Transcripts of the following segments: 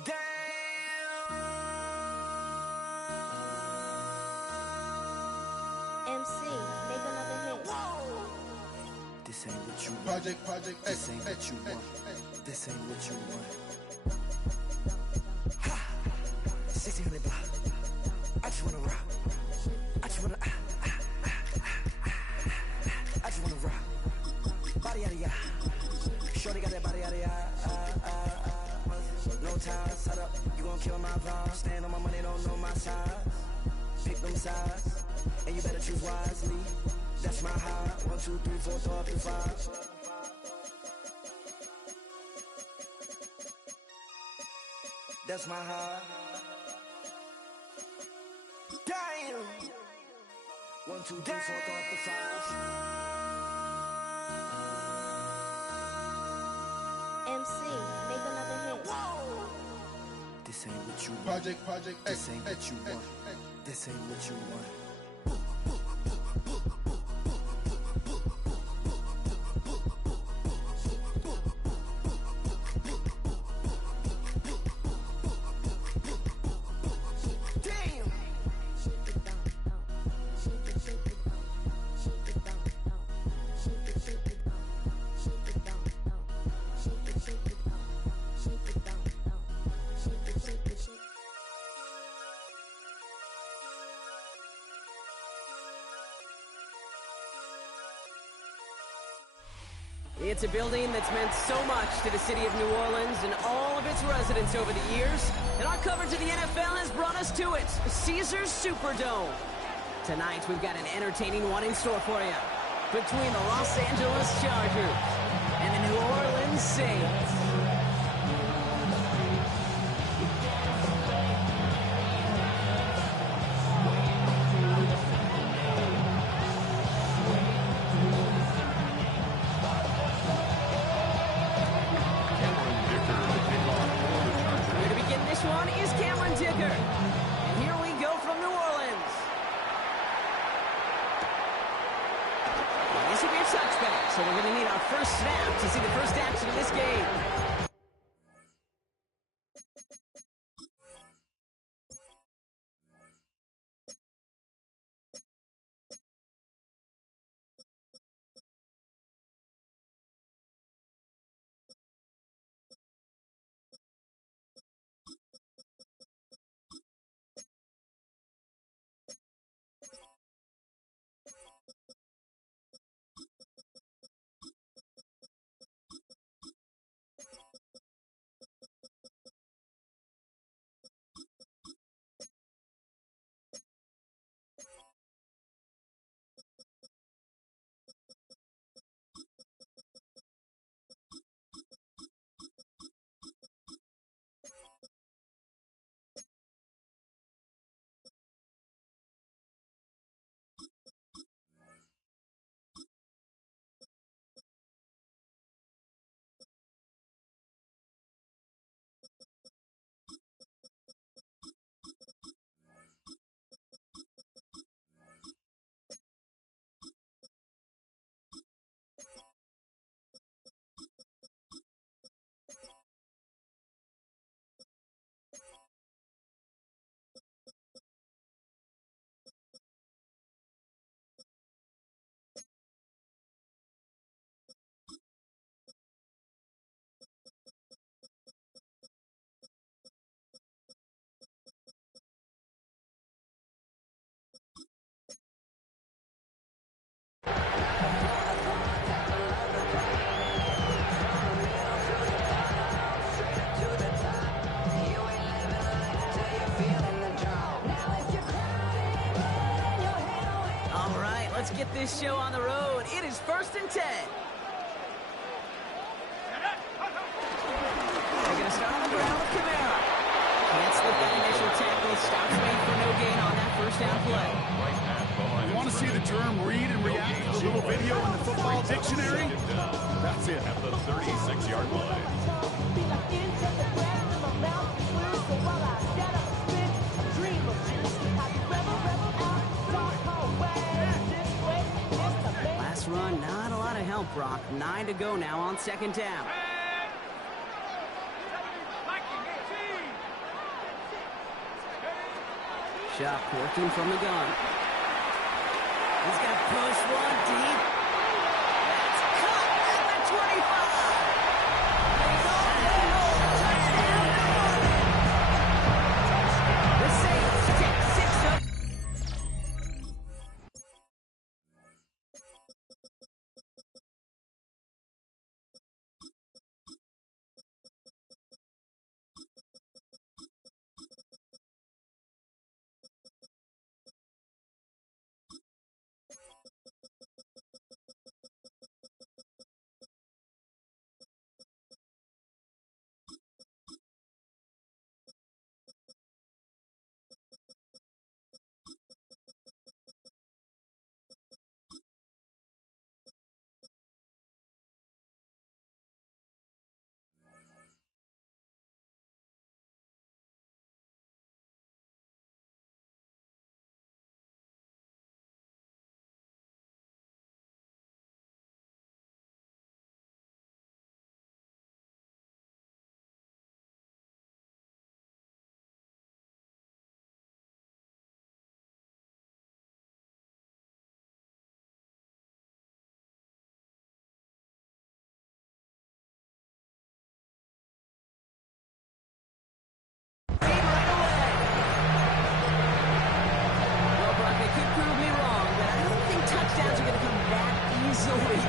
MC, make another hit. This ain't what you want. Project, This ain't what you want. This ain't what you want. Ha! 1600 block. I just wanna rock. I just wanna I just wanna rock. Body out of ya. Shorty got that body out of ya. No time, set up. You gon' kill my vibe. Stand on my money, don't know my size. Pick them sides, and you better choose wisely. That's my high. 1, 2, 3, 4, throw up to 5. That's my high. Damn. 1, 2, 3, 4, throw up to 5. MC, make another hit. This ain't what you want. Project, This ain't what you want. This ain't what you want. It's a building that's meant so much to the city of New Orleans and all of its residents over the years, and our coverage of the NFL has brought us to it, Caesars Superdome. Tonight, we've got an entertaining one in store for you between the Los Angeles Chargers and the New Orleans Saints. So we're going to need our first snap to see the first action of this game. Let's get this show on the road. It is 1st and 10. They're going to start on the ground with Kamara. Can't slip that initial tackle. Stops made for no gain on that first down play. You want to see the term read and react to the little video in the football dictionary? That's it. At the 36-yard line. Last run, not a lot of help, Brock. 9 to go now on 2nd down. Shock working from the gun. He's got push one deep. That's cut at the 25. The Saints take 6 up.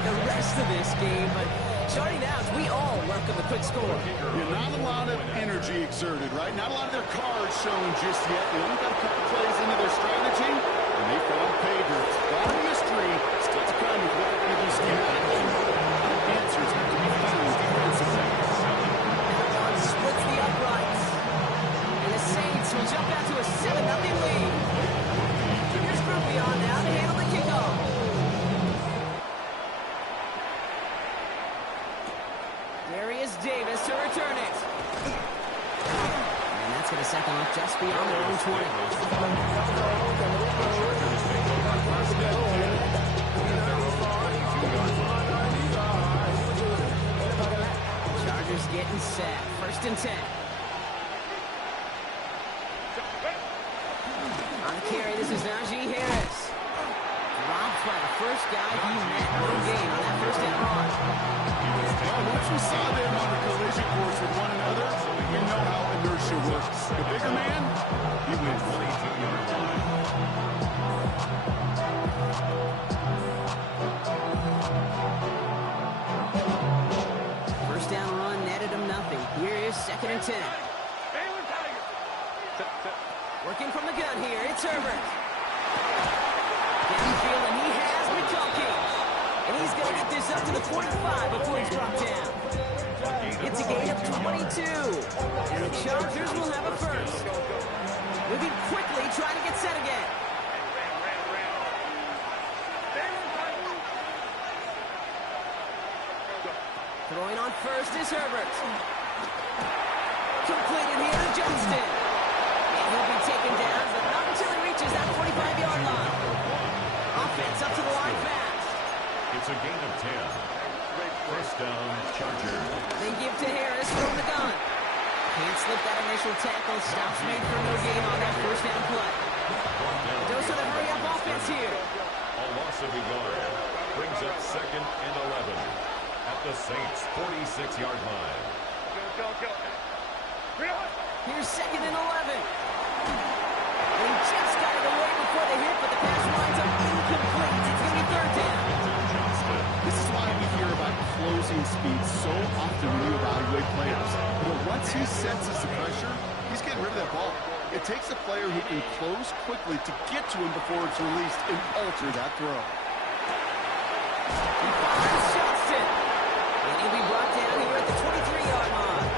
The rest of this game, but starting out, we all welcome a quick score. Yeah, not a lot of energy exerted, right? Not a lot of their cards showing just yet. They only got a couple plays into their strategy, and they found pay dirt. A lot of mystery still to come with what they're going to do schematically. Answers have to be found defensively. Allen splits the uprights, and the Saints will jump out to a 7-0 lead. Here's Groupion now to handle the kickoff. Darius Davis to return it. And that's going to second up just beyond their own 20. Chargers getting set. 1st and 10. On the carry, this is Najee Harris. Dropped by the first guy he met. No gain on that 1st down run. Well, once we saw them on the collision course with one another, we know how inertia works. The bigger man, he wins. 22-yard line. First down run netted him nothing. Here is 2nd and 10. Working from the gun here, it's Herbert. Downfield, and he has McDuffie. And he's going to get this up to the 45 before he's dropped down. It's a gain of 22. And the Chargers will have a first. Moving quickly, trying to get set again. Throwing on first is Herbert. Completed here to Johnston. And he'll be taken down, but not until he reaches that 45-yard line. Offense up to the line fast. It's a gain of 10. First down, Chargers. They give to Harris from the gun. Can't slip that initial tackle. Stops made for no gain on that 1st down play. Dose of the hurry-up offense here. A loss of a yard. Brings up 2nd and 11. At the Saints' 46-yard line. Here's 2nd and 11. They just got it away before the hit, but the pass winds up incomplete. It's going to be 3rd down. This is why we hear about closing speed so often when you evaluate players. But once he senses the pressure, he's getting rid of that ball. It takes a player who can close quickly to get to him before it's released and alter that throw. He finds Johnston. And he'll be brought down here at the 23-yard line.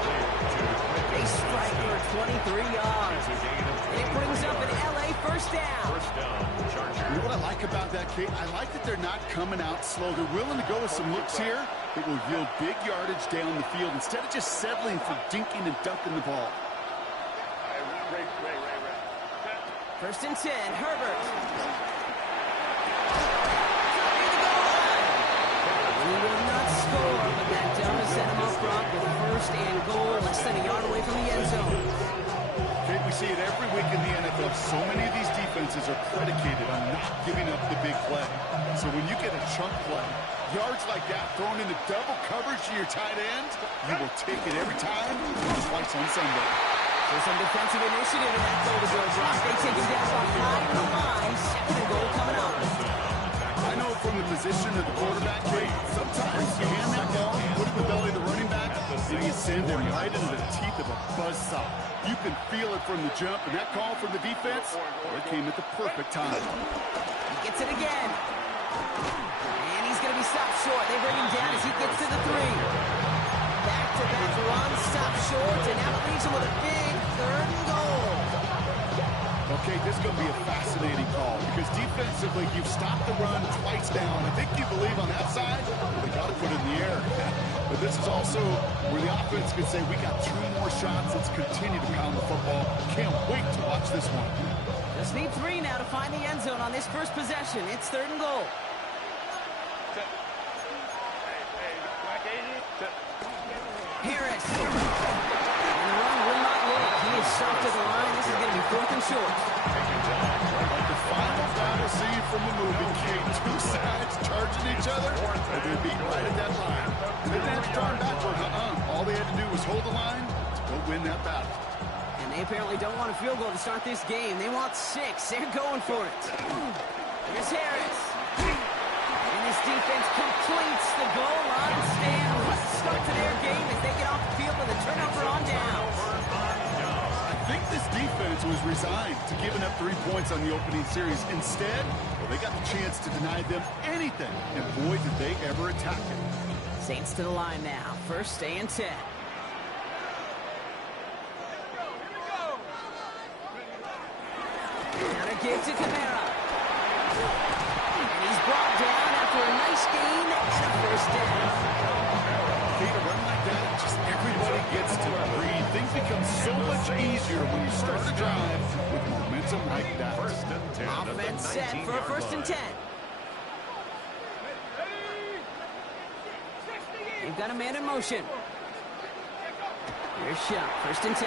They strike for 23 yards. And it brings up an LA 1st down. First down, Chargers. You know what I like about that, Kate? I like that they're not coming out slow. They're willing to go with some looks here. It will yield big yardage down the field instead of just settling for dinking and dunking the ball. 1st and 10, Herbert. And he will not score, but that does set him up front with 1st and goal, less than a yard away from the end zone. Okay, we see it every week in the NFL. So many of these defenses are predicated on not giving up the big play. So when you get a chunk play, yards like that thrown into double coverage to your tight end, you will take it every time, twice on Sunday. So some defensive initiative in that goal to go block. They take him down behind the line. Second and goal coming up. I know from the position of the quarterback, Kate, sometimes you hand that ball, put it in the belly of the running back, and you send him right into the teeth of a buzzsaw. You can feel it from the jump, and that call from the defense, it came at the perfect time. He gets it again. And he's going to be stopped short. They bring him down as he gets to the 3. Back-to-back run, stop short, and now it leaves him with a big 3rd and goal. Okay, this is going to be a fascinating call because defensively, you've stopped the run twice down. I think you believe on that side, they got to put it in the air. But this is also where the offense could say, we got 2 more shots. Let's continue to pound the football. Can't wait to watch this one. Just need 3 now to find the end zone on this first possession. It's 3rd and goal. Harris. And the run will not look. He is stopped at the line. This is going to be 4th and short. Like the final battle scene from the movie, Kate. 2 sides charging each other, and they're beat right at that line. They didn't have to turn backward. All they had to do was hold the line to go win that battle. And they apparently don't want a field goal to start this game. They want 6. They're going for it. Here's Harris. And this defense completes the goal line stand. What a start to their game as they get off the field with a turnover on downs. I think this defense was resigned to giving up 3 points on the opening series. Instead, well, they got the chance to deny them anything, and boy, did they ever attack it. Saints to the line now. 1st and 10. Counter give to Kamara. And he's brought down after a nice gain and a 1st down. Okay, to run like that, just everybody gets to breathe. Things become so much easier when you start a drive with momentum like that. 1st and 10. Offense set for a 1st and 10. They've got a man in motion. Here's Shuck, 1st and 10.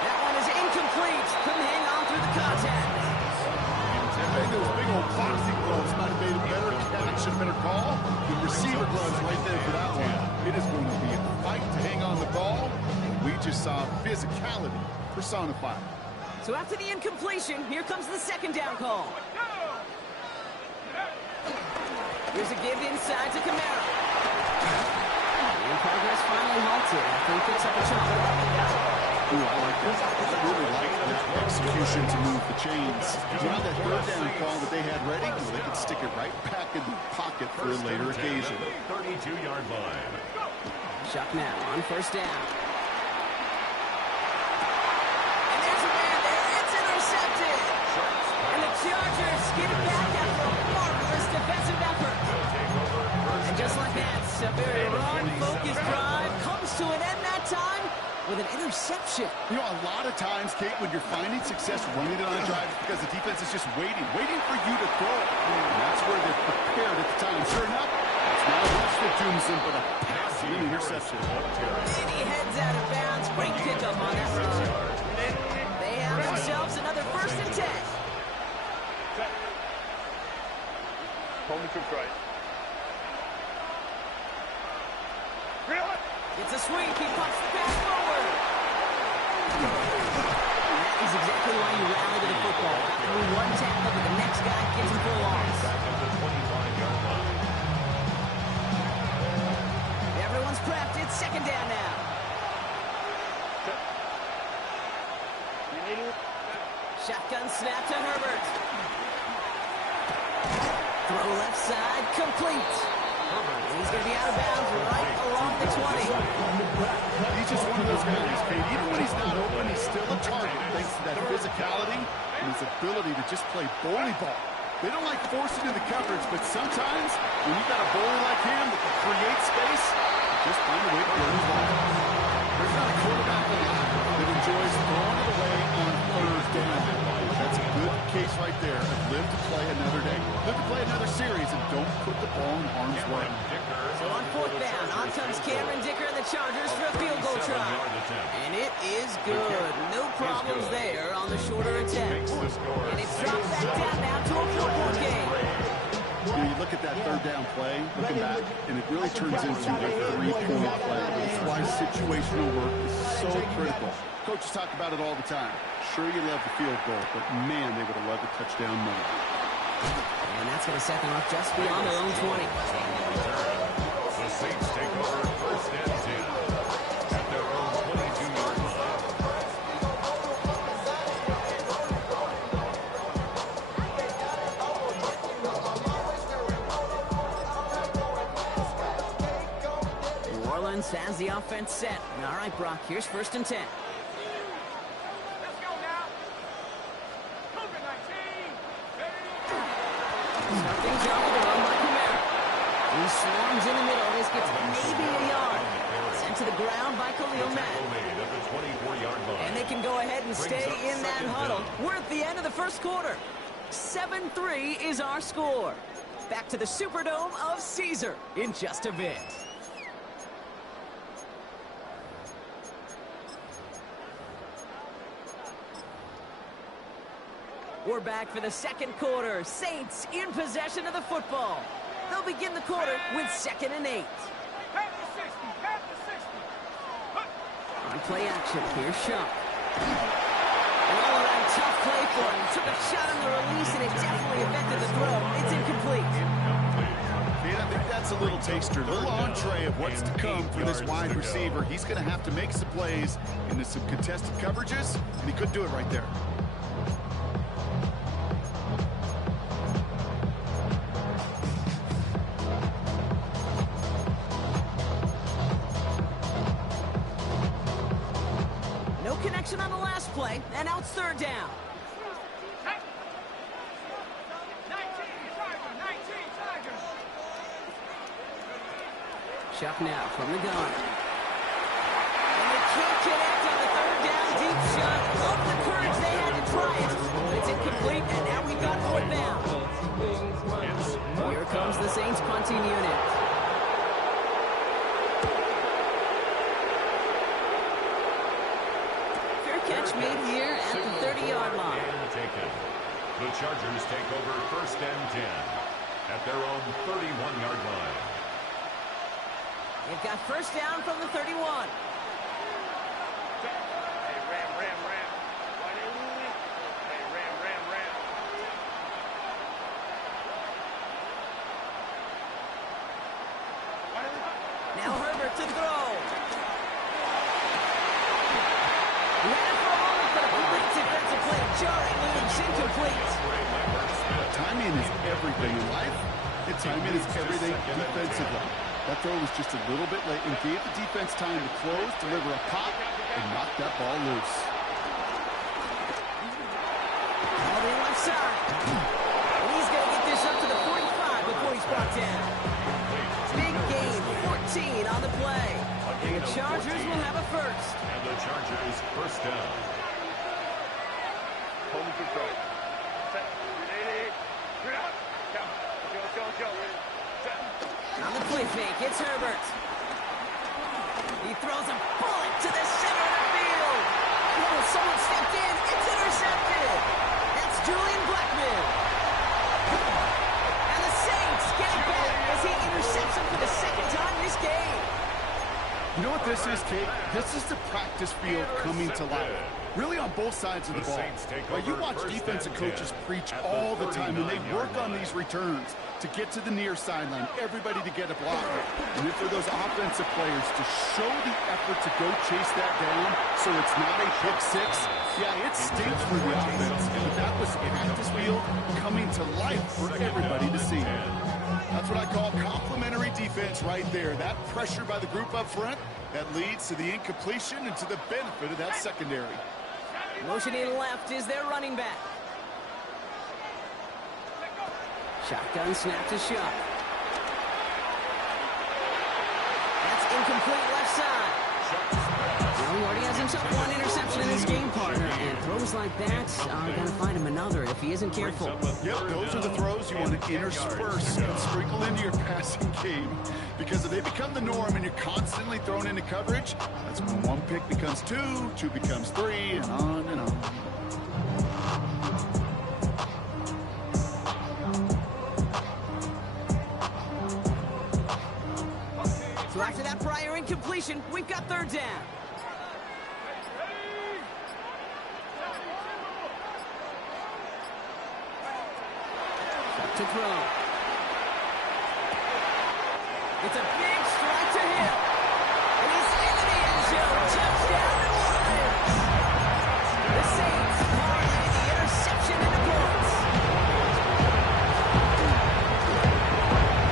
That one is incomplete. Couldn't hang on through the contact. I think those big old boxing gloves might have made a better catch and better call. The receiver gloves right there for that one. It is going to be a fight to hang on the ball. We just saw physicality personified. So after the incompletion, here comes the 2nd down call. Here's a give inside to Kamara. And progress finally halted after he picks up a chunk. Ooh, I like that. I really like that execution to move the chains. Now that 3rd down call that they had ready, well, they could stick it right back in the pocket for a later occasion. 32-yard line. Shuck now on 1st down. And there's a man there. It's intercepted. And the Chargers get it back after a marvelous defensive effort. And just like that, a very run-focused drive comes to an end that time with an interception. You know, a lot of times, Kate, when you're finding success running it on a drive, it's because the defense is just waiting for you to throw it. And that's where they're prepared at the time. Sure enough, it's not a rush for Doomson, but a passing interception. And he heads out of bounds. Great pickup on that run. They have themselves another 1st and 10. Hold it to right. It's a sweep. He pumps the pass forward. That is exactly why you rally to the football. Through one tackle, but the next guy gets him for a loss. Back at the 25-yard line. Everyone's prepped. It's 2nd down now. Shotgun snap to Herbert. Throw left side, complete. And he's going to be out of bounds right along the 20. He's just one of those guys, Kate. Even when he's not open, he's still a target thanks to that physicality and his ability to just play bully ball. They don't like forcing into coverage, but sometimes when you've got a bowler like him that can create space, just find a way to earn his line. There's not a quarterback alive that enjoys throwing it away on 3rd down. That's a good case right there of live to play another day. Live to play another series and don't put the ball in harm's way. So on fourth down, on comes Cameron Dicker and the Chargers for a field goal try. And it is good. No problems there on the shorter attempt. And it's dropped back down now to a 4-point game. You look at that third down play, looking back, and it really turns into a 3-point play. That's why situational work is so critical. Coaches talk about it all the time. Sure, you love the field goal, but man, they would have loved a touchdown more. And that's going to set them up just beyond their own 20. The Saints take over first and 10 at their own 22-yard line. New Orleans has the offense set. All right, Brock, here's first and 10. Things off with a run by Kamara. He swarms in the middle. This gets maybe a yard. Sent to the ground by Khalil Mack. And they can go ahead and stay in that huddle. We're at the end of the first quarter. 7-3 is our score. Back to the Superdome of Caesar in just a bit. We're back for the second quarter. Saints in possession of the football. They'll begin the quarter with 2nd and 8. On play action, here's Sharp. An all-around tough play for him. Took a shot on the release, and it definitely affected the throw. It's incomplete. And I think that's a little taster, a little entree of what's to come for this wide receiver. He's going to have to make some plays into some contested coverages, and he could do it right there. Connection on the last play, and now it's third down. Chuck now from the gun. And they can't connect on the third down deep shot. Love the courage they had to try it. But it's incomplete, and now we've got fourth down. Here comes the Saints punting unit. Catch made here at the 30-yard line. The Chargers take over first and 10 at their own 31-yard line. They've got first down from the 31. Hey, Ram. Why they losing? Hey, Ram. Now Herbert to throw. Defensive play, jarring loose, incomplete. Timing is everything in life, and timing is everything defensively. That throw was just a little bit late and gave the defense time to close, deliver a pop, and knock that ball loose. On the left side. And he's going to get this up to the 45 before he's brought down. Big gain, 14 on the play. And the Chargers will have a first. And the Chargers first down. Home control. Set. Go. On the play fake, it's Herbert. He throws a bullet to the center of the field. Oh, someone stepped in. It's intercepted. That's Julian Blackmon. And the Saints get it back as he intercepts him for the second time this game. You know what this is, Kate? This is the practice field coming to life. Really on both sides of the ball. Well, you watch defensive coaches preach all the time, and they work on these returns to get to the near sideline, everybody to get a block. And then for those offensive players to show the effort to go chase that down so it's not a pick six, yeah, it stinks for the offense. But that was practice field coming to life for everybody to see. That's what I call complimentary defense right there. That pressure by the group up front, that leads to the incompletion and to the benefit of that secondary. Motioning left is their running back. Shotgun snap to Sharp. That's incomplete left side. Well, he already has himself one interception in this game, partner. And throws like that are going to find him another if he isn't careful. Yep, those are the throws you want to intersperse and sprinkle into your passing game. Because if they become the norm and you're constantly thrown into coverage, that's when one pick becomes two, two becomes three, and on and on. So after that prior incompletion, we've got third down. To throw. It's a big strike to him. And he's into the end zone. Touchdown, New Orleans. The Saints parlay the interception into points.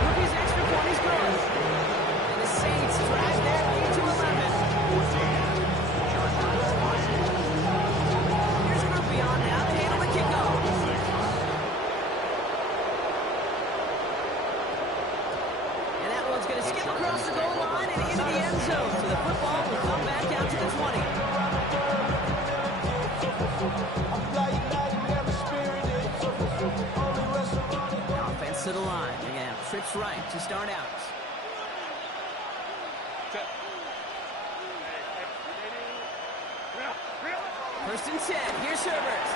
Rookie's extra point is good. And the Saints drag their lead to 11. Here's Murphy on now to handle the kickoff. Going to skip across the goal line and into the end zone. So the football will come back out to the 20. Offense to the line. They're going to have trips right to start out. First and 10. Here's Herbert.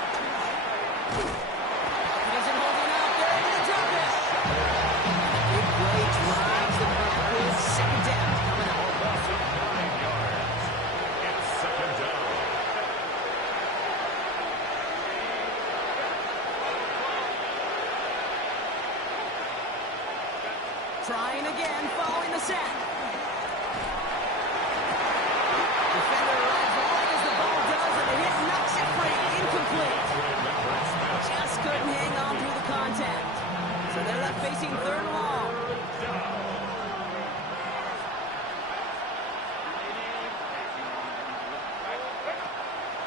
He doesn't hold it up. They're able to drop it. Big play drives the backwards. Second down coming up. 9 yards. It's second down. Trying again, following the sack. Defender arrives right as the ball does, and the hit knocks it free. Incomplete. Just couldn't hang on through the contact. So they're left facing third and long.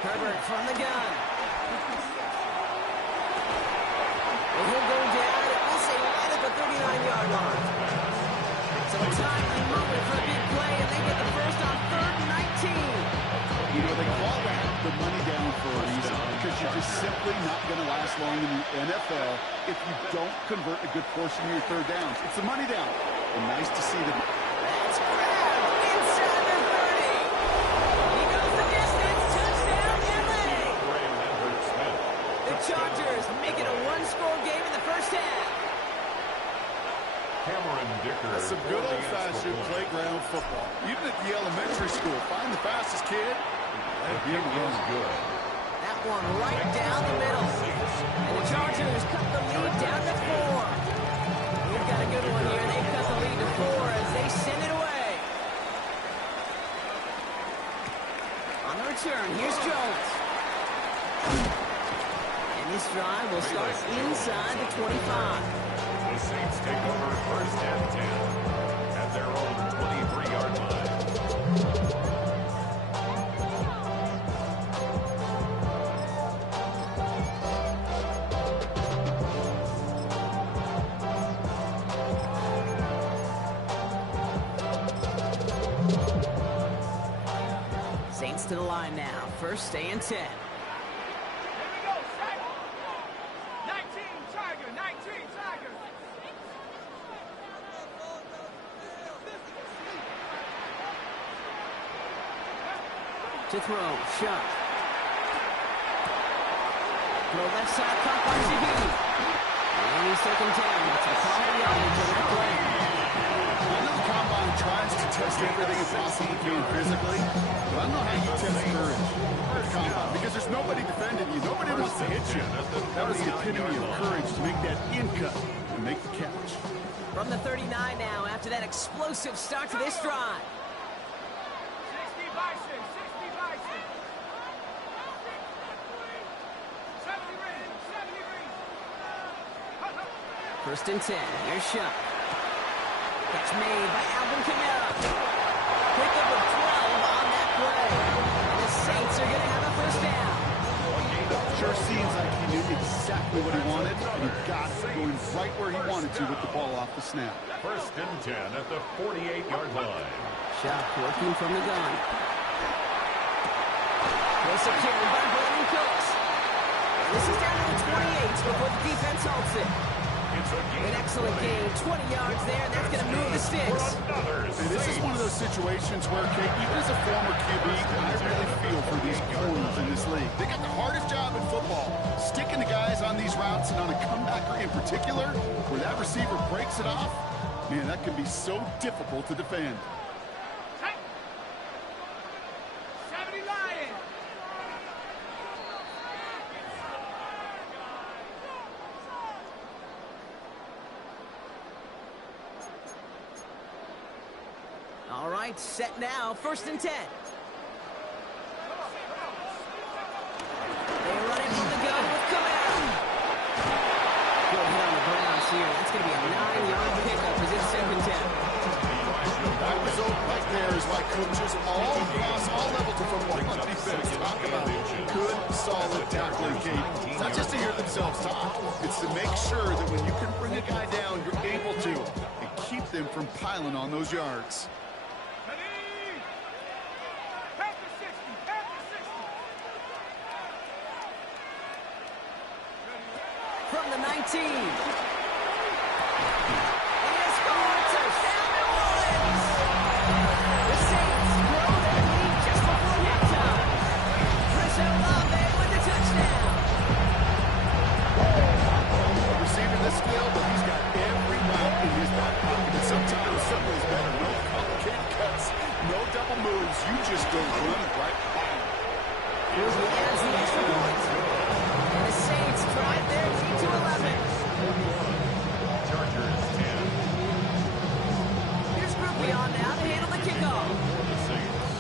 Herbert from the gun. Well, he'll go down, and we'll say right at the 39-yard line. So a timely moment for a big play, and they get the first on 3rd and 19. You know, they call that the money down for a reason, because you're just simply not going to last long in the NFL if you don't convert a good portion of your third downs. It's the money down. And nice to see them. That's grabbed inside the 30. He goes the distance. Touchdown, LA. The Chargers make it a one-score game in the first half. Cameron Dicker. That's some good old-fashioned playground football. Even at the elementary school, find the fastest kid. The kick is good. That one right down the middle. And the Chargers cut the lead down to 4. We've got a good one here. They cut the lead to 4 as they send it away. On the return, here's Jones. And this drive will start inside the 25. The Saints take over first and 10 at their own 23-yard line. Saints to the line now. First stay and 10. To throw, shot. Throw left side, caught by Shahidi. And he's taken down. That's a quality yardage on that play. I know the Combine tries to test everything it possibly can physically, but I don't know how you test courage at the Combine, because there's nobody defending you. Nobody wants to hit you. That was the epitome of courage to make that in cut and make the catch. From the 39 now, after that explosive start to this drive. 60 Bison, 60 Bison. 70 rings, 70 rings. First and 10, here's Shuck. Catch made by Alvin Kamara. Pickup of 12 on that play. And the Saints are going to have a first down. Sure seems like he knew exactly what he wanted, and he got it, going right where he wanted to with the ball off the snap. First and 10 at the 48-yard line. Shuck working from the gun. Close-up carry by Brandon Cooks. And this is down to the 28 before the defense halts it. An excellent gain, 20 yards there, and that's going to move the sticks. And this is one of those situations where, Kate, even as a former QB, I really feel for these corners in this league. They got the hardest job in football, sticking the guys on these routes and on a comebacker in particular, where that receiver breaks it off. Man, that can be so difficult to defend. All right, set now, 1st and 10. They run it from the gun with Kamara. Good hit on the Browns here. That's going to be a 9-yard pickup as it's 2nd and 10. That result right there is why coaches all across all levels of football on defense talk about good, solid tackling, Kate. It's not just to hear themselves talk. It's to make sure that when you can bring a guy down, you're able to, and keep them from piling on those yards. From the 19. He has scored. Touchdown, New Orleans. The Saints grow their lead just before halftime. Chris Olave with the touchdown. Receiving this field, but he's got every route in his back pocket. And sometimes something's better. No complicated cuts, no double moves. You just go run right by him. Here's the ends, the extra point. And the Saints drive their lead to 11. Chargers 10. Here's Groupie on now to handle the kickoff. The Saints.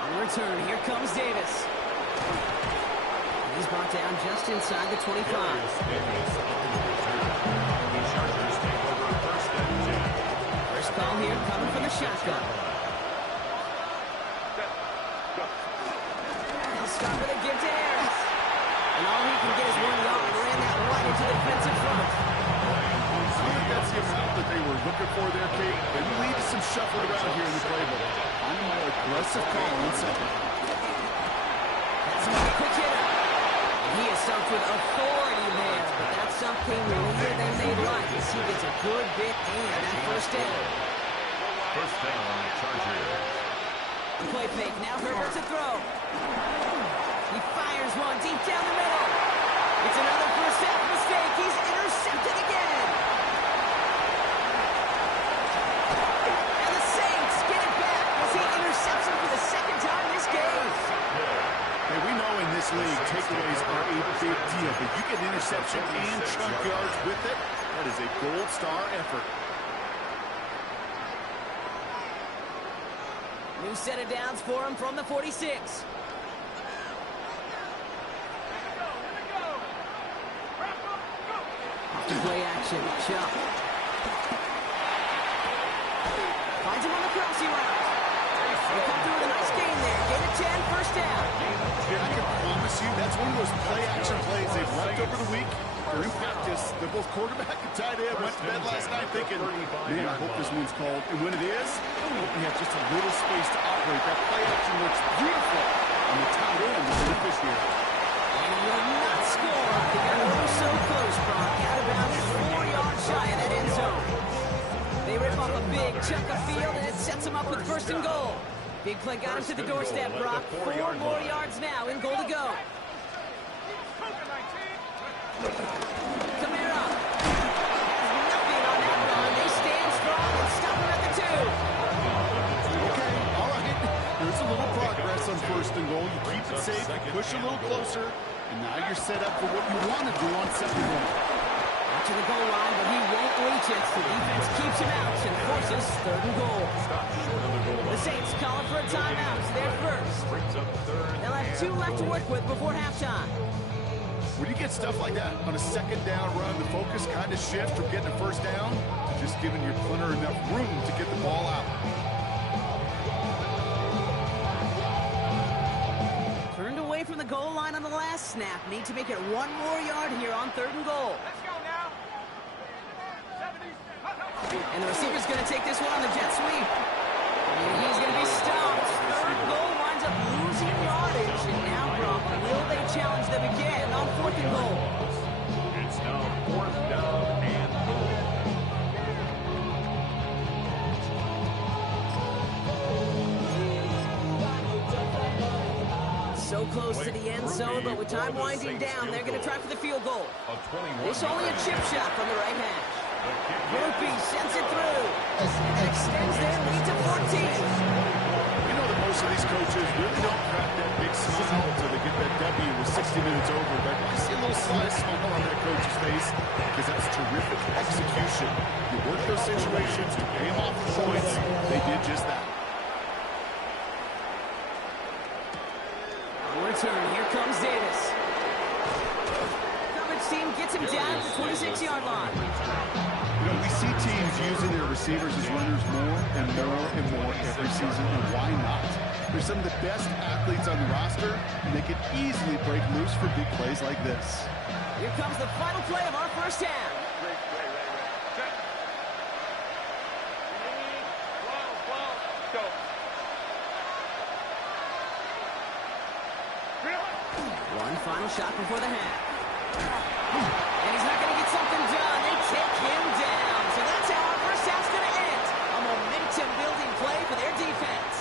On return, here comes Davis. He's brought down just inside the 25. Davis on the return. The Chargers take over 1st and 10. First call here coming from the shotgun. They'll start with a give to Harris. And all he can get is 1 yard. Ran that right into the defensive front. I think that's the amount that they were looking for there, Kate. They lead to some shuffle around here in the playbook. I'm a more aggressive call on 2nd. That's another quick hitter. And he is stumped with authority there. But that stump came later than they'd like as he gets a good bit and that 1st down. 1st down, Chargers. Play fake. Now Herbert to throw. He fires one deep down the middle. It's another 1st half mistake. He's intercepted again. And the Saints get it back as he intercepts him for the 2nd time this game. Hey, we know in this league, takeaways are a big deal, but you get an interception and chunk yards with it. That is a gold star effort. New set of downs for him from the 46. Off to play action. Chuck. Finds him on the crossing route. They come through with a nice gain there. Gain of 10, 1st down. Yeah, I can promise you that's one of those play-action plays they've left over the week. During practice, they're both quarterback and tight end went to bed last night thinking, man, I hope this one's called. And when it is, I hope we have just a little space to operate. That play-action looks beautiful. And the tight end is the beneficiary. And he will not score. He got a little so close, Brock. Out of bounds, 4 yards shy of that end zone. They rip off a big chunk of field, and it sets them up with 1st and goal. Big play got him to the doorstep, Brock. 4 more yards now in goal to go. Kamara has nothing on that run. They stand strong and stop him at the 2. Okay, all right. There's a little progress on 1st and goal. You keep it safe, you push a little closer, and now you're set up for what you want to do on 2nd and goal. Out to the goal line, but he won't reach it. The defense keeps him out and forces 3rd and goal. The Saints calling for a timeout. They're first. They'll have 2 left to work with before halftime. When you get stuff like that on a 2nd down run, the focus kind of shifts from getting a 1st down to just giving your punter enough room to get the ball out. Turned away from the goal line on the last snap. Need to make it 1 more yard here on 3rd and goal. Let's go now. And the receiver's going to take this one on the jet sweep. He's going to be stopped. Third goal winds up losing yardage. And now, Brock, will they challenge them again on 4th and goal? It's now 4th down and goal. So close to the end zone, but with time winding down, they're going to try for the field goal. It's only a chip shot from the right hash. Grupe sends it through and extends their lead to 14. You know that most of these coaches really don't crack that big smile until they get that W with 60 minutes over. But I see a little sly smile on that coach's face because that's terrific execution. You work those situations to pay them off the points. They did just that. On return, here comes Davis. Coverage team gets him down at the 26-yard line. You know, we see teams using their receivers as runners more and more and more every season, and why not? They're some of the best athletes on the roster, and they can easily break loose for big plays like this. Here comes the final play of our first half. Go. One final shot before the half. And he's not going to get something done. They take him down. So that's how our first half's going to end. A momentum-building play for their defense.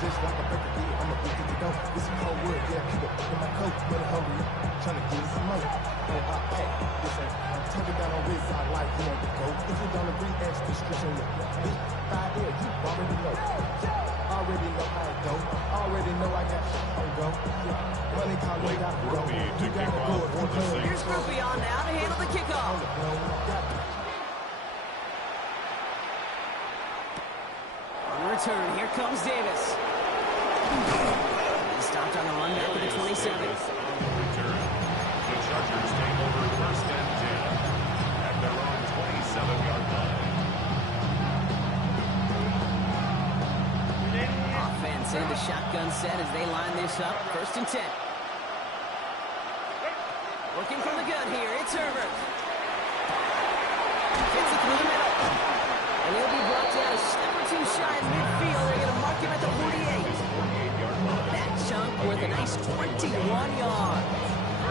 Just like a break of I'm a big to go. This is cold wood, yeah, keep it in my coat. Really hungry, trying to get some money. Listen, I'm talking down on this, I like you on the go. If you don't agree, ask the streets on your bitch. 5 years, you already know. Already know how it go. Already know I got shit on go. Money call, you gotta go. You gotta go if you play. Here's Grupe on now to handle the kickoff. Return. Here comes Davis. He's stopped on the run back to the 27. Return. The Chargers take over 1st and 10 at their own 27-yard line. Offense in the shotgun set as they line this up. 1st and 10. Working from the gun here. It's Herbert. Gets it through the middle. And he'll be brought down a step or two shy in midfield. They're going to mark him at the 48. That chunk worth a nice 21 yards.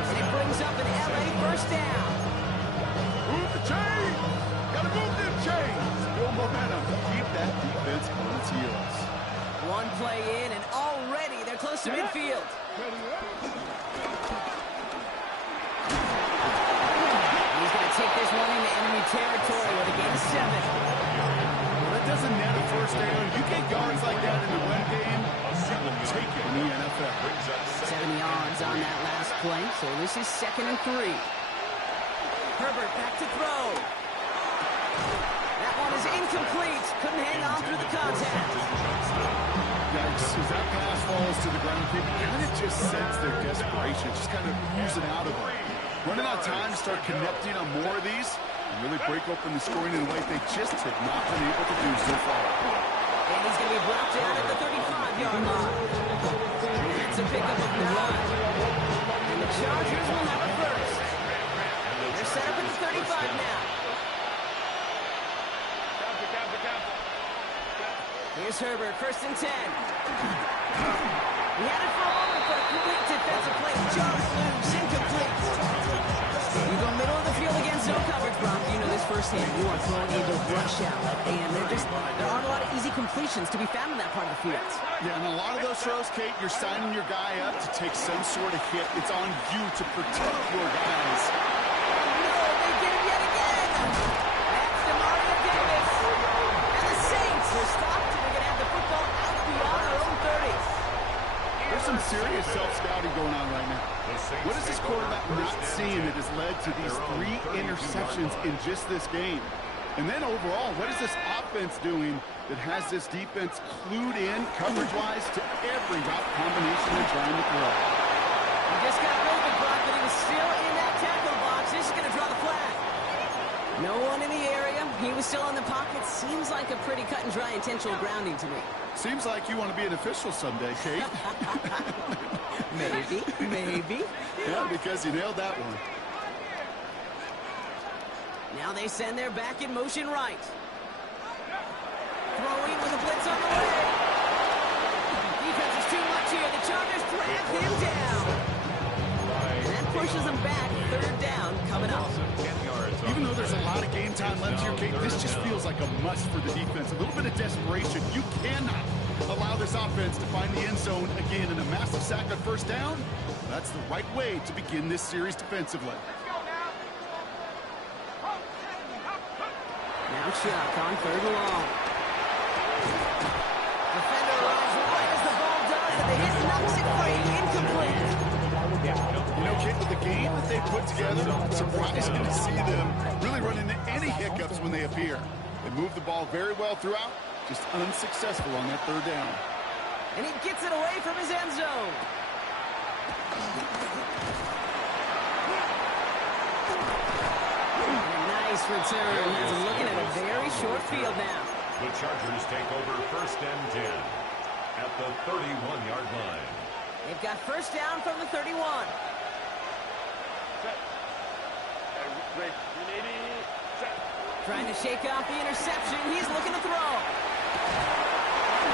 And it brings up an LA first down. Move the chains! Gotta move them chains! Build momentum. Keep that defense on its heels. One play in, and already they're close to midfield. He's going to take this one into enemy territory with a gain of 7. That doesn't net a first down. You get yards like that in the run game, you will take it in the NFL. 7 yards on that last play, so this is 2nd and 3. Herbert back to throw. That one is incomplete. Couldn't hang on through the contact. Yikes, as that pass falls to the ground, they kind of just sense their desperation, just kind of oozing out of them. Running out of time to start connecting on more of these and really break open the scoring in a way they just have not been able to do so far. And he's going to be brought down at the 35-yard line. It's a pickup of the run. And the Chargers will have it first. They're set up at the 35 now. Here's Herbert, 1st and 10. He had it for a moment, but a complete defensive play. Just loose, incomplete. You go middle of the field against zone coverage, Brock. You know this firsthand. You are throwing into rush out, and there aren't a lot of easy completions to be found in that part of the field. Yeah, and a lot of those throws, Kate, you're signing your guy up to take some sort of hit. It's on you to protect your guys. No, they get him yet again. That's Demario Davis. And the Saints are stopped, and they're going to have the football out beyond their own 30. There's some serious self-scouting going on right now. What is this quarterback not seeing that has led to these 3 interceptions in just this game? And then overall, what is this offense doing that has this defense clued in coverage-wise to every route combination they're trying to throw? He just got moving, Brock, but he was still in that tackle box. This is going to draw the flag. No one in the area. He was still in the pocket. Seems like a pretty cut and dry intentional grounding to me. Seems like you want to be an official someday, Kate. Maybe. Yeah, because you nailed that one. Now they send their back in motion right. Throwing with a blitz on the way. Defense is too much here. The Chargers clamp him down. And that pushes them back. Third down coming up. Even though there's a lot of game time left here, Kate, this just feels like a must for the defense. A little bit of desperation. You cannot allow this offense to find the end zone again, and a massive sack on first down. That's the right way to begin this series defensively. Now Chuck on third and long. Defender arrives right as the ball does, and the hit knocks it free. Incomplete. You know, Kate, with the game that they put together, surprising to see them really run into any hiccups when they appear. They move the ball very well throughout, just unsuccessful on that third down. And he gets it away from his end zone. Nice return. He's looking at a very short field now. The Chargers take over first and 10 at the 31-yard line. They've got first down from the 31. Trying to shake off the interception. He's looking to throw.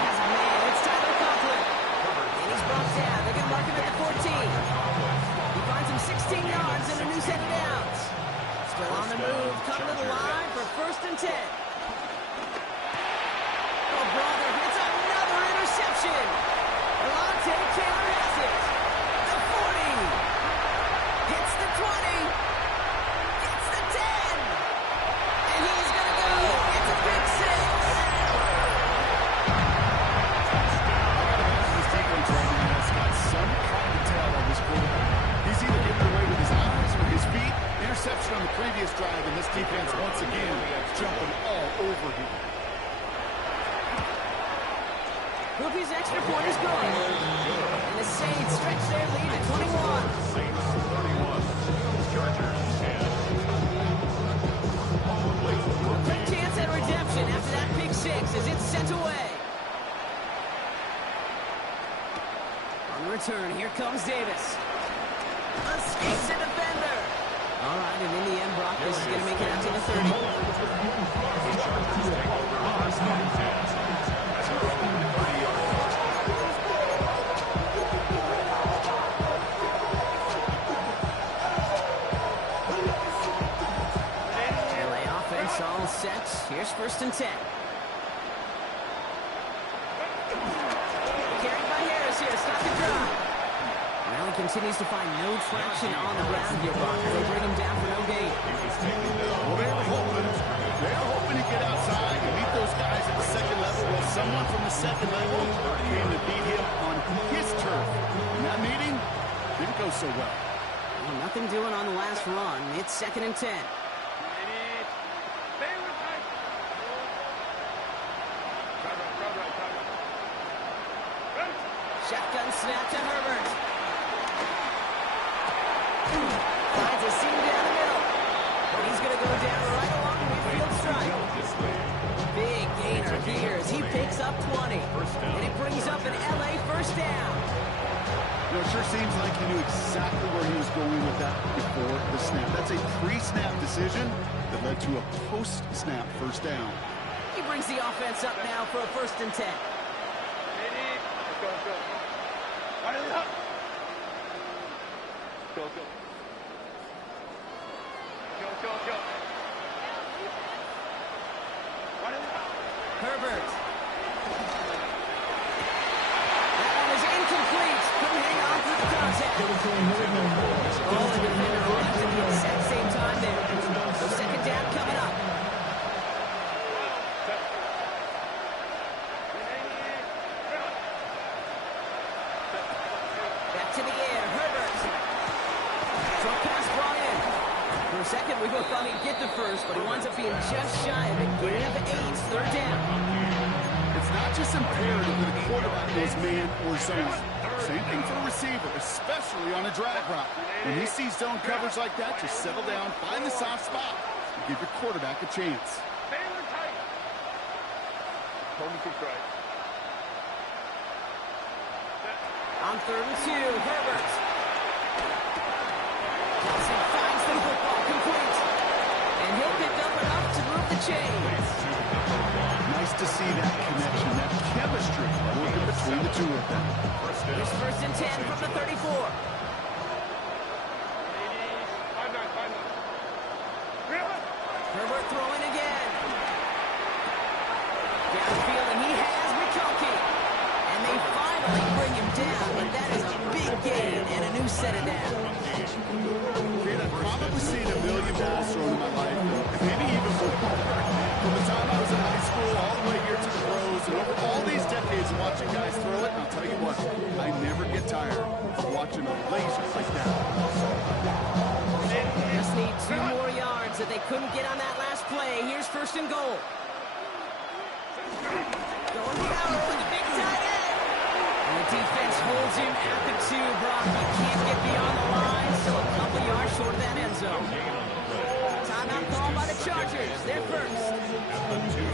Has a man. It's Tyler Conklin. And he's brought down. They're going to mark him at the 14. He finds him 16 yards and a new set of downs. Still on the move. Coming to the line for first and 10. Oh, brother. It's another interception. Alontae Taylor has it. The 40. Hits the 20. Gets the 10. And he's going to go. It's a big 6. This defense right now has got some kind of tell on this quarterback. He's either getting away with his eyes or his feet. Interception on the previous drive, and this defense once again jumping all over him. Hoopy's extra point is good. And the Saints stretch their lead to 21. Saints 31. Chargers 10. Quick chance at redemption after that pick 6 as it's sent away. On the return, here comes Davis. Escapes the defender. All right, and in the end, Brock, this is going to make it out to the 30. The Chargers take over first and 10 at their own 30-yard line. LA offense all set. Here's first and 10. Carried by Harris here. Stop the drive. Well, he continues to find no traction on the ground here, Brock. They bring him down for no gain. Well, they're hoping to get outside and meet those guys at the second level. Well, someone from the second level came to beat him on his turf. And that meeting didn't go so well. Well, nothing doing on the last run. It's second and 10. Shotgun snap to Herbert. Finds a seam down the middle. And he's going to go down right along the midfield stripe. Big gainer here as he picks up 20. And it brings up an LA first down. You know, it sure seems like he knew exactly where he was going with that before the snap. That's a pre-snap decision that led to a post-snap first down. He brings the offense up now for a first and 10. Herbert. That one is incomplete. Couldn't hang on through the contact. Oh, the defender runs at the exact same time there. So second down coming up. Back to the air. Herbert. Short pass brought in. For a second, we both thought he'd get the first, but he winds up being just shy of it. Gain of 8, third down. It's not just imperative that a quarterback goes man or zone. Same thing for a receiver, especially on a drag route. When he sees zone coverage like that, just settle down, find the soft spot, and give your quarterback a chance. Hold me 6 right. On 3rd and 2, Herbert. Kelsey finds the football complete. And he'll pick up enough to move the chains. Nice to see that connection, that chemistry working between the two of them. Here's 1st and 10 from the 34. Herbert throwing again. Downfield, and he has McConkey. And they finally bring him down, but that is a big gain and a new set of downs. I've probably seen a million balls thrown in my life, and maybe even more. From the time I was in high school all the way here to the pros, and over all these decades of watching guys throw it, I'll tell you what, I never get tired of watching a laser like that. Just need 2 more yards that they couldn't get on that last play. Here's 1st and goal. Going down with the big tight end. And the defense holds him at the 2. Brock, he can't get beyond the line, so a couple yards short of that end zone. Timeout called by the Chargers. They're first.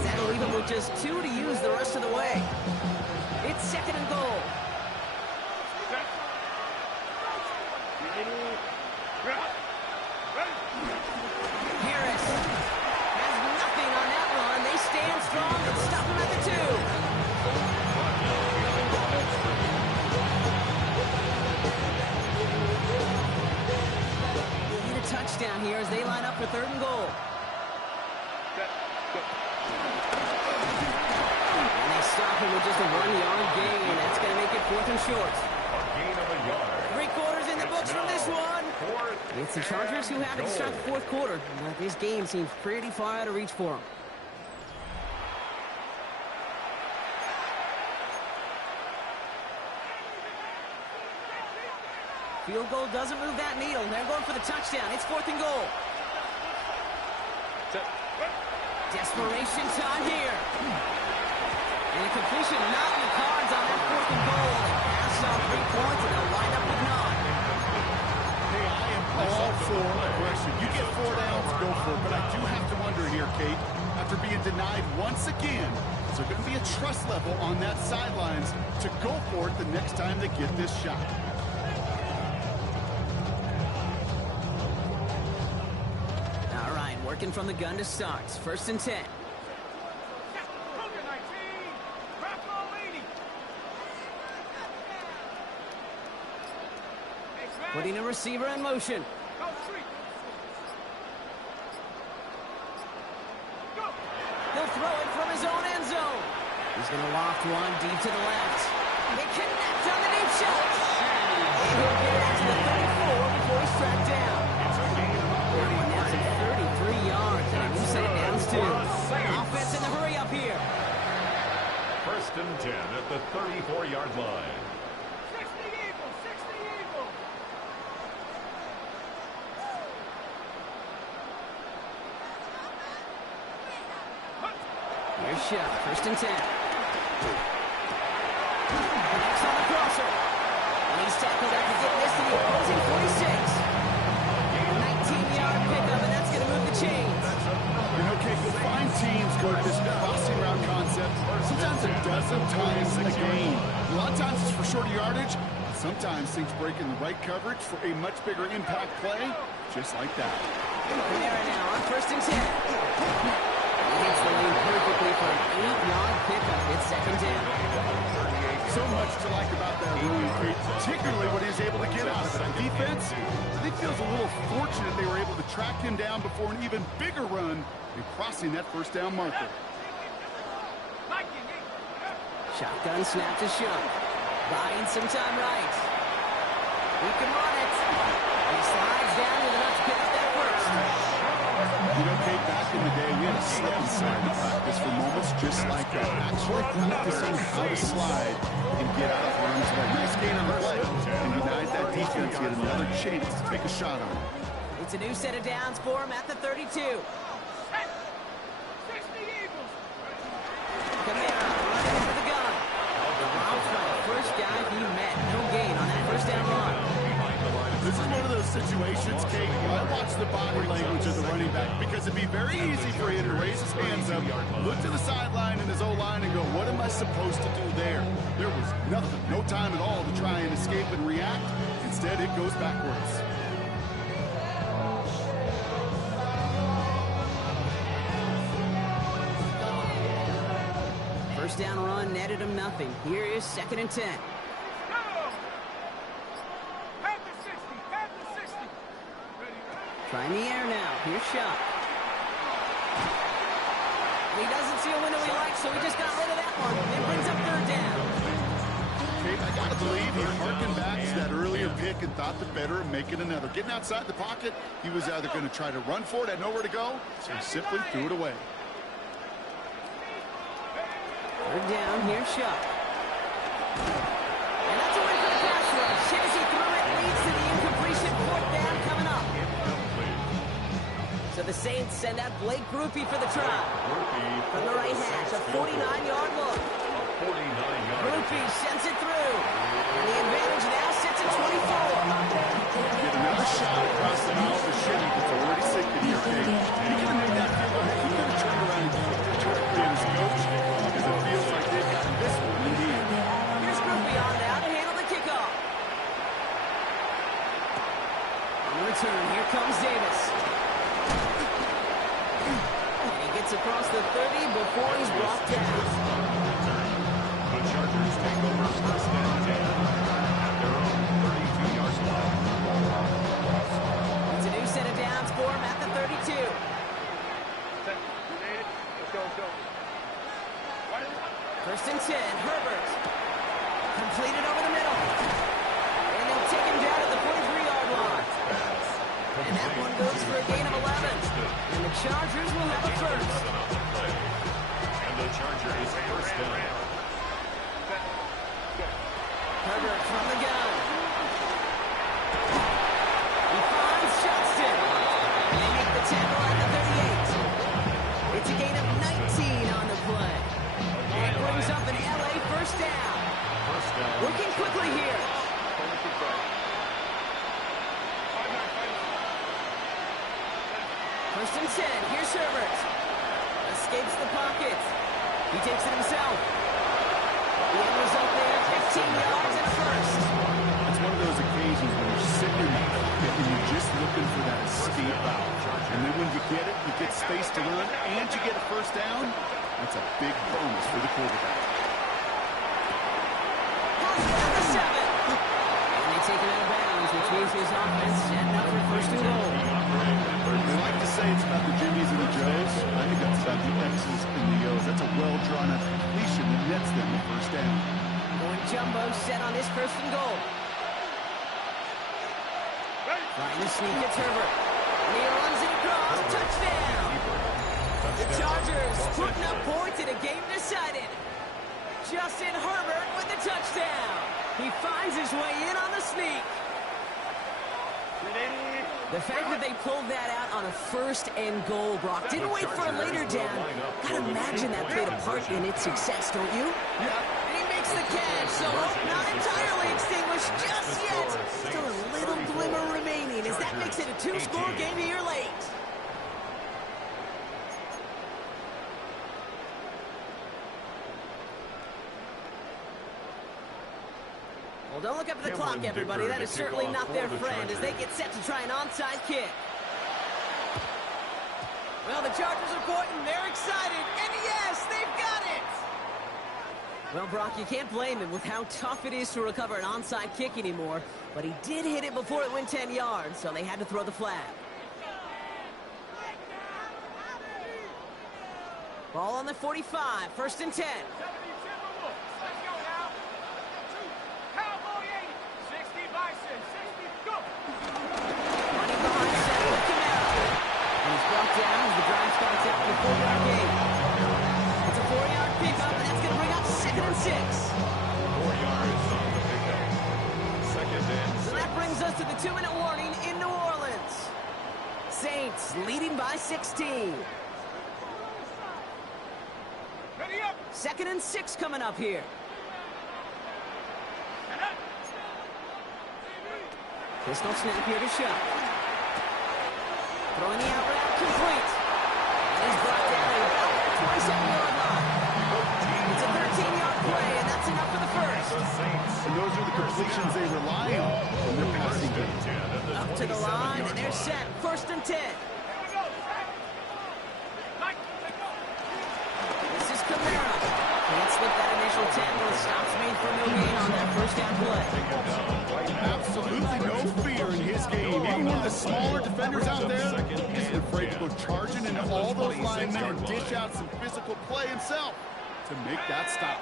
That'll leave them with just 2 to use the rest of the way. It's 2nd and goal. Harris has nothing on that run. They stand strong and stop him at the 2. Get a touchdown here as they line up for 3rd and goal. And they stop him with just a 1-yard gain. That's going to make it 4th and short. A gain of a yard. 3 quarters in the books from this one. It's the Chargers who have it to start the 4th quarter. But this game seems pretty far out of reach for them. Field goal doesn't move that needle. They're going for the touchdown. It's 4th and goal. Desperation time here. And a completion not in the cards on that 4th and goal. They pass off 3 points and they'll line up with 9. Hey, I am all for aggression. You get 4 downs, go for it. But I do have to wonder here, Kate, after being denied once again, is there going to be a trust level on that sidelines to go for it the next time they get this shot? All right, working from the gun to start. 1st and 10. Putting a receiver in motion. He'll throw it from his own end zone. He's going to loft one deep to the left. They connect on the deep shot. And he'll get it out to the 34 before he's tracked down. And that's at 33 yards. And a new set of downs, too. Offense in the hurry up here. 1st and 10 at the 34-yard line. Here's Shep, 1st and 10. Next on the crosser. And he's tackled after getting this to the opposing 46. 19-yard pickup, and that's going to move the chains. You know, Kate, you'll find teams go to this crossing route concept sometimes a dozen times a game. A lot of times it's for shorter yardage. Sometimes things break in the right coverage for a much bigger impact play, just like that. There now on 1st and 10. He hits the lane perfectly for an 8-yard pickup. It's 2nd down. So much to like about that run, Kate, particularly what he was able to get out of it on defense. I think feels a little fortunate they were able to track him down before an even bigger run and crossing that 1st down marker. Shotgun snap to Shep. Buying some time right. He can run it. He slides down with enough to pick up that 1st. You know, Kate, back in the day, we had a slip and slide to practice for moments just like that. Actually practicing how to slide and get out of harm's way. Nice gain on the play. And denied that defense yet another chance to take a shot on him. It's a new set of downs for him at the 32. Kamara running into the gun. The Browns by the first guy he met. No gain on that 1st down run. Behind the line of This is one of those situations, Kate, where I watch the body language of the running back because it'd be very easy for him to raise his hands up, look to the sideline in his O-line and go, what am I supposed to do there? There was nothing, no time at all to try and escape and react. Instead, it goes backwards. First down run netted him nothing. Here is 2nd and 10. Trying the air now. Here's Shuck. He doesn't see a window he likes, so he just got rid of that one. It brings up 3rd down. Kate, I gotta believe he harkened back to that earlier pick and thought the better of making another. Getting outside the pocket, he was either going to try to run for it, had nowhere to go, so he simply threw it away. 3rd down, here's Shuck. And that's a win for the pass rush. As he threw it, leads to the incompletion. 4th down coming up. So the Saints send out Blake Grupe for the try. From the right hash, a 49-yard look. Grupe sends it through. And the advantage now sits at 24. Get another shot across the middle of the shin. It's already sinking here, Kate. He could have made that field goal. He could have turned around and kicked it directly at his coach because it feels like they've gotten this one in the end. Here's Grupe on now to handle the kickoff. On the return, here comes Davis. And he gets across the 30 before he's brought down. The Chargers take over 1st and 10 at their own 32-yard line. It's a new set of downs for him at the 32. Let's go. 1st and 10, Herbert. Completed over the middle. And they'll take him down at the 43-yard line. And that one goes for a gain of 11. And the Chargers will have a first. And the Chargers first down. Herbert from the gun. He finds Johnston. And they make the tackle at the 38. It's a gain of 19 on the play. And it brings up an LA first down. Working quickly here. First and 10. Here's Herbert. Escapes the pocket. He takes it himself. The end result there, 15 yards and a first. It's one of those occasions when you're sitting in the pocket and you're just looking for that escape out. And then when you get it, you get space to run, and you get a first down. That's a big bonus for the quarterback. At the 7. And they take him out of bounds, which means his offense setting up for 1st and goal. They like to say it's about the Jimmies and the Joes. I think that's about the X's and the O's. That's a well-drawn-up completion that nets them the first down. Going jumbo set on his 1st and goal. Trying to sneak at Herbert. And he runs it across. Touchdown! The Chargers putting up points in a game decided. Justin Herbert with the touchdown. He finds his way in on the sneak. The fact that they pulled that out on a 1st and goal, Brock, didn't wait for a later down. Gotta imagine that played a part in its success, don't you? Yeah. And he makes the catch, so hope not entirely extinguished just yet. Still a little glimmer remaining as that makes it a 2-score game here late. Well, don't look up at the clock, everybody. That is certainly not their friend as they get set to try an onside kick. Well, the Chargers are pointing. They're excited. And yes, they've got it! Well, Brock, you can't blame him with how tough it is to recover an onside kick anymore. But he did hit it before it went 10 yards, so they had to throw the flag. Ball on the 45, 1st and 10. Down as the drive starts out the 4-yard gain. It's a 4-yard pickup, and that's going to bring up 2nd and 6. 4 yards on the pickup. 2nd and 6. So that brings us to the 2-minute warning in New Orleans. Saints leading by 16. 2nd and 6 coming up here. Pistol snap here to Shuck. Throwing the out route complete. And he's brought down at about the 27-yard line. It's a 13-yard play, and that's enough for the first. And those are the completions they rely on in their passing game. Up to the line, and they're set. 1st and 10. This is Kamara. Can't slip that initial tackle. Stops made for no gain on that first down play. Absolutely no fear in his game. Even one of the smaller defenders out there isn't afraid to go charging into all those linemen and dish out some physical play himself to make that stop.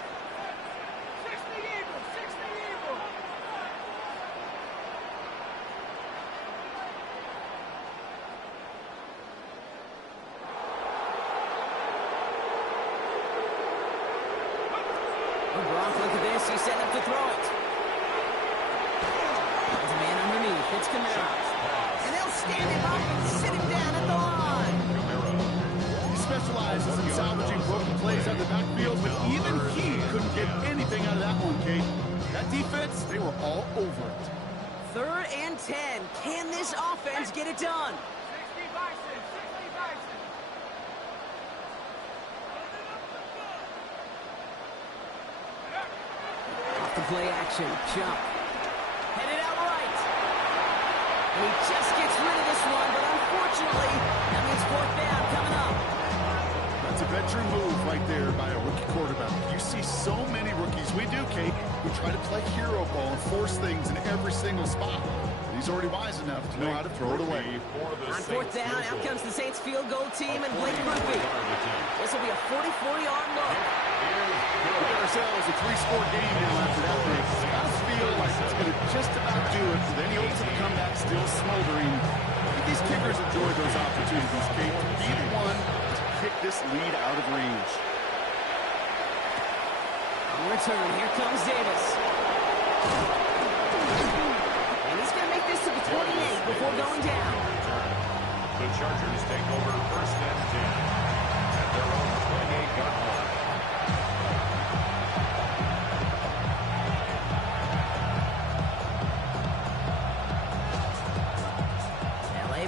Gronk, look at this. He's set up to throw it. There's a man underneath. It's Kamara. And they'll stand him up and sit him down at the line. He specializes in salvaging broken plays out of the backfield, but even he couldn't get anything out of that one, Kate. That defense, they were all over it. 3rd and 10. Can this offense get it done? Off the play action. Jump. Headed out right. And he just gets rid of this one, but unfortunately, that means 4th down coming up. That's a veteran move right there by a rookie quarterback. You see so many rookies, we do, Kate, who try to play hero ball and force things in every single spot. He's already wise enough to know how to throw it away. On 4th down, out comes the Saints field goal team and Blake Murphy. This will be a 44-yard look. We got ourselves a 3-score game now after that break. I feel like it's going to just about do it with any hopes of the comeback still smoldering. I think these kickers enjoy those opportunities, Kate, to be the one to kick this lead out of range. On return, here comes Davis. And he's going to make this to the 28 before going down. The Chargers take over 1st and 10 at their own 28-yard line.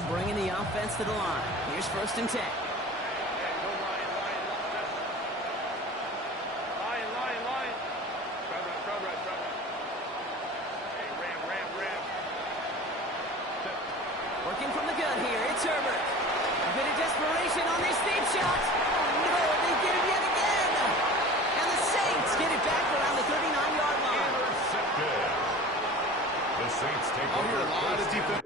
Bringing the offense to the line. Here's 1st and 10. Working from the gun here. It's Herbert. A bit of desperation on this deep shot. Oh, no, they get it yet again. And the Saints get it back around the 39-yard line. Intercepted. The Saints take over. A lot of defensive